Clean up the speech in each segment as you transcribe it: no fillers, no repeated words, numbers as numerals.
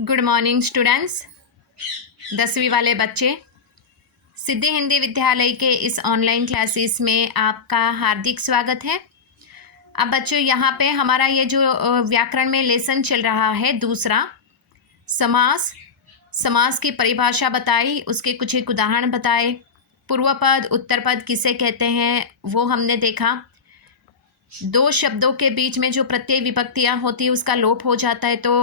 Good morning students. 10वीं वाले बच्चे, सिद्धि हिंदी विद्यालय के इस ऑनलाइन क्लासेस में आपका हार्दिक स्वागत है। अब बच्चों यहाँ पे हमारा ये जो व्याकरण में लेसन चल रहा है, दूसरा समास की परिभाषा बताई, उसके कुछ एक उदाहरण बताए, पूर्व पद उत्तर पद किसे कहते हैं वो हमने देखा। दो शब्दों के बीच में जो प्रत्यय विभक्तियाँ होती है उसका लोप हो जाता है तो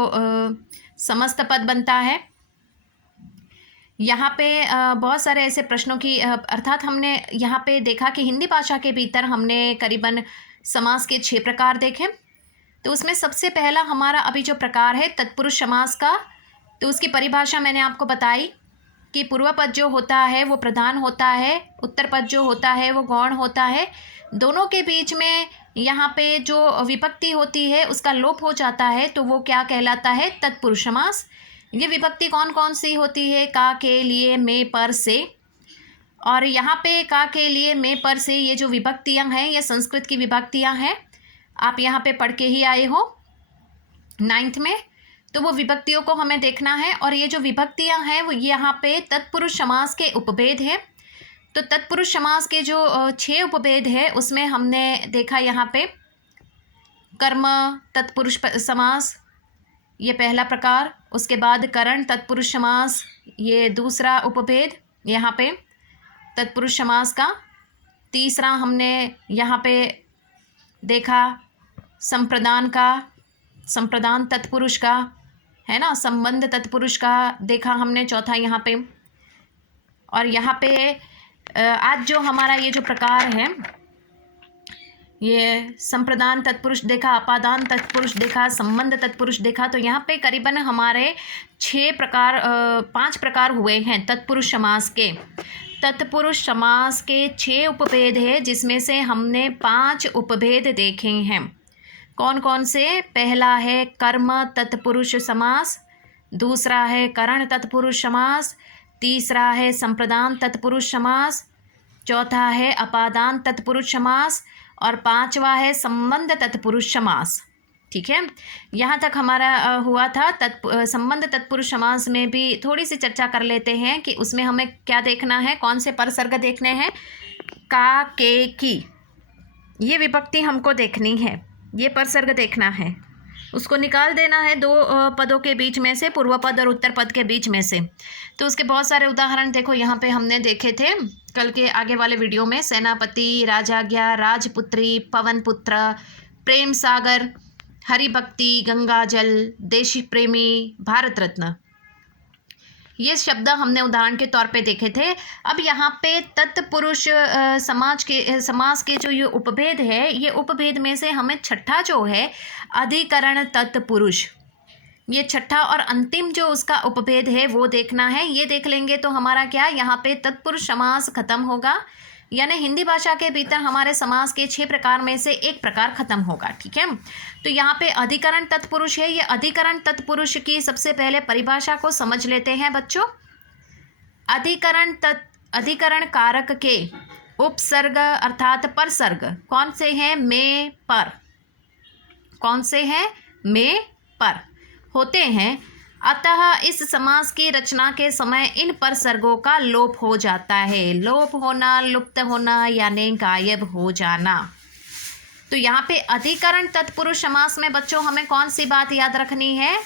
समस्त पद बनता है। यहाँ पे बहुत सारे ऐसे प्रश्नों की अर्थात हमने यहाँ पे देखा कि हिंदी भाषा के भीतर हमने करीबन समास के 6 प्रकार देखे। तो उसमें सबसे पहला हमारा अभी जो प्रकार है तत्पुरुष समास का, तो उसकी परिभाषा मैंने आपको बताई कि पूर्व पद जो होता है वो प्रधान होता है, उत्तर पद जो होता है वो गौण होता है। दोनों के बीच में यहाँ पे जो विभक्ति होती है उसका लोप हो जाता है तो वो क्या कहलाता है? तत्पुरुष समास। ये विभक्ति कौन कौन सी होती है? का, के, लिए, में, पर, से। और यहाँ पे का, के, लिए, में, पर, से ये जो विभक्तियाँ हैं ये संस्कृत की विभक्तियाँ हैं। आप यहाँ पे पढ़ के ही आए हो 9th में, तो वो विभक्तियों को हमें देखना है। और ये जो विभक्तियाँ हैं वो यहाँ पे तत्पुरुष समास के उपभेद है। तो तत्पुरुष समास के जो 6 उपभेद है उसमें हमने देखा यहाँ पे कर्म तत्पुरुष समास, ये पहला प्रकार। उसके बाद करण तत्पुरुष समास, ये दूसरा उपभेद यहाँ पे तत्पुरुष समास का। तीसरा हमने यहाँ पे देखा संप्रदान का, संप्रदान तत्पुरुष का, है ना, संबंध तत्पुरुष का देखा हमने चौथा यहाँ पे। और यहाँ पे आज जो हमारा ये जो प्रकार है ये संप्रदान तत्पुरुष देखा, अपादान तत्पुरुष देखा, संबंध तत्पुरुष देखा। तो यहाँ पे करीबन हमारे 5 प्रकार हुए हैं तत्पुरुष समास के। तत्पुरुष समास के 6 उपभेद है जिसमें से हमने 5 उपभेद देखे हैं। कौन कौन से? पहला है कर्म तत्पुरुष समास, दूसरा है करण तत्पुरुष समास, तीसरा है संप्रदान तत्पुरुष समास, चौथा है अपादान तत्पुरुष समास और 5वां है संबंध तत्पुरुष समास। ठीक है, यहाँ तक हमारा हुआ था। संबंध तत्पुरुष समास में भी थोड़ी सी चर्चा कर लेते हैं कि उसमें हमें क्या देखना है, कौन से परसर्ग देखने हैं। का, के, की, ये विभक्ति हमको देखनी है, ये परसर्ग देखना है, उसको निकाल देना है 2 पदों के बीच में से, पूर्व पद और उत्तर पद के बीच में से। तो उसके बहुत सारे उदाहरण देखो यहाँ पे हमने देखे थे कल के आगे वाले वीडियो में। सेनापति, राजाज्ञा, राजपुत्री, पवन पुत्र, प्रेम सागर, हरिभक्ति, गंगाजल, देशी प्रेमी, भारत रत्न, ये शब्द हमने उदाहरण के तौर पे देखे थे। अब यहाँ पे तत्पुरुष समास के जो ये उपभेद है, ये उपभेद में से हमें छठा जो है अधिकरण तत्पुरुष, ये छठा और अंतिम जो उसका उपभेद है वो देखना है। ये देख लेंगे तो हमारा क्या, यहाँ पे तत्पुरुष समास खत्म होगा, यानी हिंदी भाषा के भीतर हमारे समास के 6 प्रकार में से एक प्रकार खत्म होगा। ठीक है, तो यहाँ पे अधिकरण तत्पुरुष है। ये अधिकरण तत्पुरुष की सबसे पहले परिभाषा को समझ लेते हैं बच्चों। अधिकरण कारक के उपसर्ग अर्थात परसर्ग कौन से हैं? में, पर। कौन से हैं? में, पर होते हैं। अतः इस समास की रचना के समय इन परसर्गों का लोप हो जाता है। लोप होना, लुप्त होना यानी गायब हो जाना। तो यहाँ पे अधिकरण तत्पुरुष समास में बच्चों हमें कौन सी बात याद रखनी है,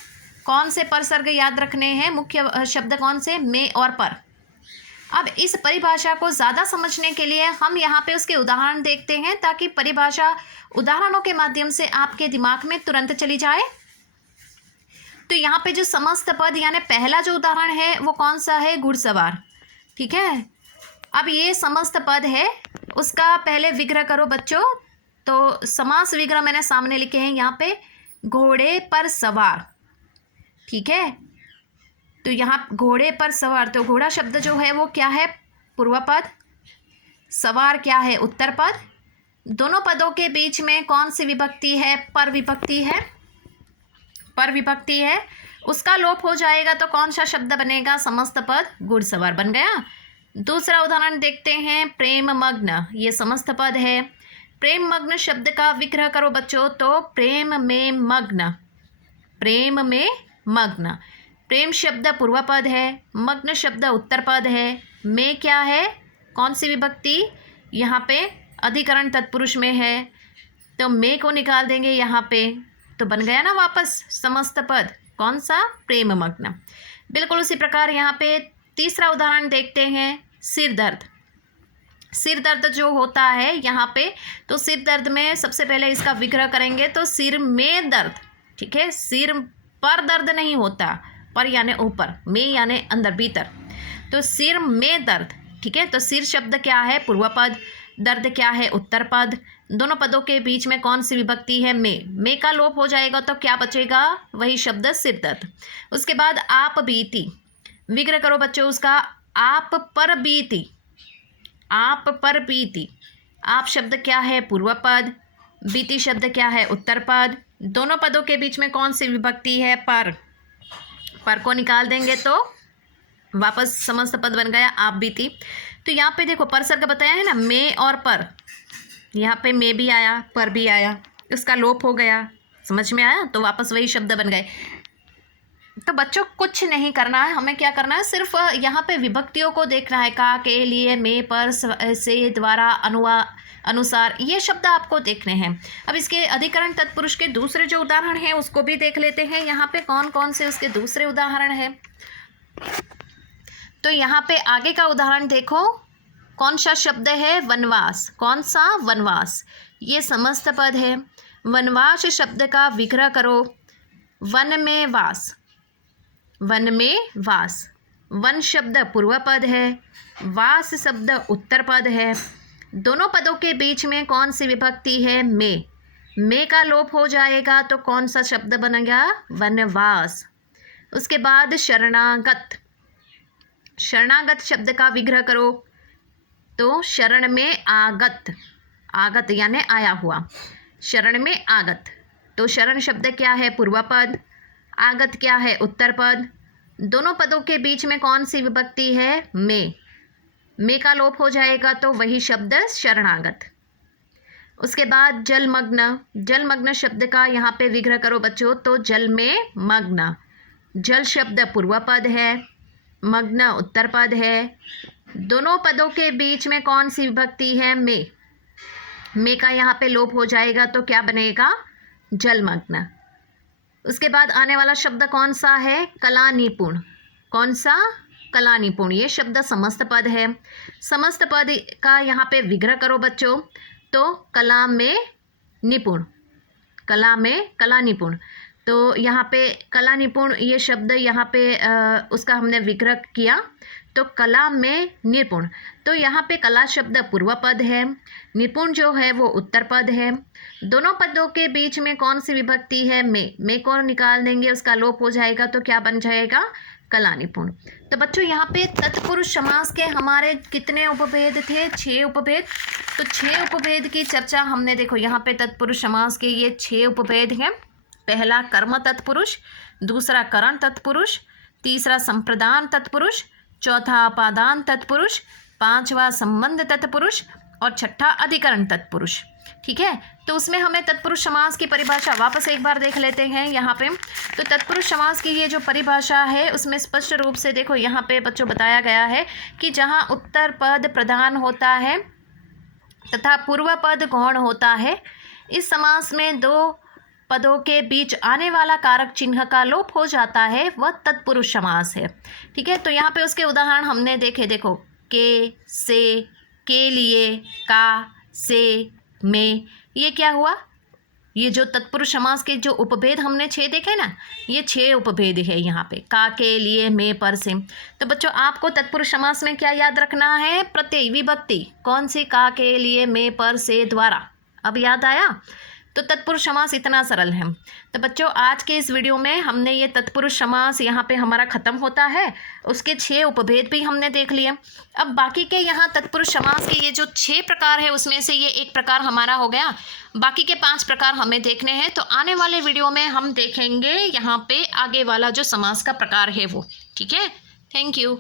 कौन से परसर्ग याद रखने हैं? मुख्य शब्द कौन से? में और पर। अब इस परिभाषा को ज़्यादा समझने के लिए हम यहाँ पे उसके उदाहरण देखते हैं ताकि परिभाषा उदाहरणों के माध्यम से आपके दिमाग में तुरंत चली जाए। तो यहाँ पे जो समस्त पद यानी पहला जो उदाहरण है वो कौन सा है? घुड़सवार। ठीक है, अब ये समस्त पद है, उसका पहले विग्रह करो बच्चों। तो समास विग्रह मैंने सामने लिखे हैं यहाँ पे, घोड़े पर सवार। ठीक है, तो यहाँ घोड़े पर सवार, तो घोड़ा शब्द जो है वो क्या है? पूर्व पद। सवार क्या है? उत्तर पद। दोनों पदों के बीच में कौन सी विभक्ति है? पर विभक्ति है। पर विभक्ति है, उसका लोप हो जाएगा तो कौन सा शब्द बनेगा? समस्त पद घुड़सवार बन गया। दूसरा उदाहरण देखते हैं, प्रेम मग्न, ये समस्त पद है। प्रेम मग्न शब्द का विग्रह करो बच्चों, तो प्रेम में मग्न, प्रेम में मग्न। प्रेम शब्द पूर्व पद है, मग्न शब्द उत्तर पद है, में क्या है, कौन सी विभक्ति, यहाँ पे अधिकरण तत्पुरुष में है, तो में को निकाल देंगे यहाँ पे, तो बन गया ना वापस समस्त पद, कौन सा, प्रेम मग्न। बिल्कुल उसी प्रकार यहाँ पे तीसरा उदाहरण देखते हैं, सिर दर्द। सिर दर्द जो होता है यहाँ पे, तो सिर दर्द में सबसे पहले इसका विग्रह करेंगे तो सिर में दर्द, ठीक है, सिर पर दर्द नहीं होता, पर यानी ऊपर, में यानी अंदर भीतर, तो सिर में दर्द, ठीक है। तो सिर शब्द क्या है, पूर्व पद, दर्द क्या है, उत्तर पद, दोनों पदों के बीच में कौन सी विभक्ति है, में का लोप हो जाएगा तो क्या बचेगा, वही शब्द सिर दर्द। उसके बाद आप बीती, विग्रह करो बच्चों उसका, आप पर बीती, आप पर बीती, आप शब्द क्या है, पूर्व पद, बीती शब्द क्या है, उत्तर पद, दोनों पदों के बीच में कौन सी विभक्ति है, पर को निकाल देंगे तो वापस समस्त पद बन गया, आप बीती। तो यहाँ पे देखो पर सर्ग बताया है ना, में और पर, यहाँ पे में भी आया, पर भी आया, उसका लोप हो गया, समझ में आया, तो वापस वही शब्द बन गए। तो बच्चों कुछ नहीं करना है, हमें क्या करना है, सिर्फ यहाँ पे विभक्तियों को देखना है, का, के, लिए, में, पर, से, द्वारा, अनुसार, ये शब्द आपको देखने हैं। अब इसके अधिकरण तत्पुरुष के दूसरे जो उदाहरण हैं उसको भी देख लेते हैं, यहाँ पे कौन कौन से उसके दूसरे उदाहरण हैं। तो यहाँ पे आगे का उदाहरण देखो, कौन सा शब्द है, वनवास, कौन सा, वनवास, ये समस्त पद है। वनवास शब्द का विग्रह करो, वन में वास, वन में वास, वन शब्द पूर्व पद है, वास शब्द उत्तर पद है, दोनों पदों के बीच में कौन सी विभक्ति है, में का लोप हो जाएगा तो कौन सा शब्द बनेगा, वनवास। उसके बाद शरणागत, शरणागत शब्द का विग्रह करो तो शरण में आगत, आगत यानी आया हुआ, शरण में आगत, तो शरण शब्द क्या है, पूर्व पद, आगत क्या है, उत्तर पद, दोनों पदों के बीच में कौन सी विभक्ति है, में का लोप हो जाएगा तो वही शब्द शरणागत। उसके बाद जलमग्न, जलमग्न शब्द का यहाँ पे विग्रह करो बच्चों तो जल में मग्न, जल शब्द पूर्व पद है, मग्न उत्तर पद है, दोनों पदों के बीच में कौन सी विभक्ति है, में का यहाँ पे लोप हो जाएगा तो क्या बनेगा, जलमग्न। उसके बाद आने वाला शब्द कौन सा है, कला निपुण, कौन सा, कला निपुण, ये शब्द समस्त पद है, समस्त पद का यहाँ पे विग्रह करो बच्चों तो कला में निपुण, कला में, कला निपुण, तो यहाँ पे कला निपुण ये शब्द यहाँ पे उसका हमने विग्रह किया तो कला में निपुण, तो यहाँ पे कला शब्द पूर्व पद है, निपुण जो है वो उत्तर पद है, दोनों पदों के बीच में कौन सी विभक्ति है, में को निकाल देंगे, उसका लोप हो जाएगा तो क्या बन जाएगा, कला निपुण। तो बच्चों यहाँ पे तत्पुरुष समास के हमारे कितने उपभेद थे, 6 उपभेद। तो 6 उपभेद की चर्चा हमने, देखो यहाँ पे तत्पुरुष समास के ये 6 उपभेद हैं। पहला कर्म तत्पुरुष, दूसरा करण तत्पुरुष, तीसरा संप्रदान तत्पुरुष, चौथा अपादान तत्पुरुष, पांचवा संबंध तत्पुरुष और छठा अधिकरण तत्पुरुष। ठीक है, तो उसमें हमें तत्पुरुष समास की परिभाषा वापस एक बार देख लेते हैं यहाँ पे। तो तत्पुरुष समास की ये जो परिभाषा है उसमें स्पष्ट रूप से देखो यहाँ पे बच्चों बताया गया है कि जहाँ उत्तर पद प्रधान होता है तथा पूर्व पद गौण होता है, इस समास में 2 पदों के बीच आने वाला कारक चिन्ह का लोप हो जाता है, वह तत्पुरुष समास है। ठीक है, तो यहाँ पे उसके उदाहरण हमने देखे, देखो के, से, के लिए, का, से, में, ये क्या हुआ, ये जो तत्पुरुष समास के जो उपभेद हमने 6 देखे ना, ये 6 उपभेद है यहाँ पे, का, के, लिए, में, पर, से। तो बच्चों आपको तत्पुरुष समास में क्या याद रखना है, प्रत्यय विभक्ति, कौन सी, का, के, लिए, में, पर, से, द्वारा। अब याद आया, तो तत्पुरुष समास इतना सरल है। तो बच्चों आज के इस वीडियो में हमने ये तत्पुरुष समास यहाँ पे हमारा ख़त्म होता है, उसके 6 उपभेद भी हमने देख लिए। अब बाकी के यहाँ तत्पुरुष समास के ये जो 6 प्रकार है उसमें से ये एक प्रकार हमारा हो गया, बाकी के 5 प्रकार हमें देखने हैं। तो आने वाले वीडियो में हम देखेंगे यहाँ पे आगे वाला जो समास का प्रकार है वो। ठीक है, थैंक यू।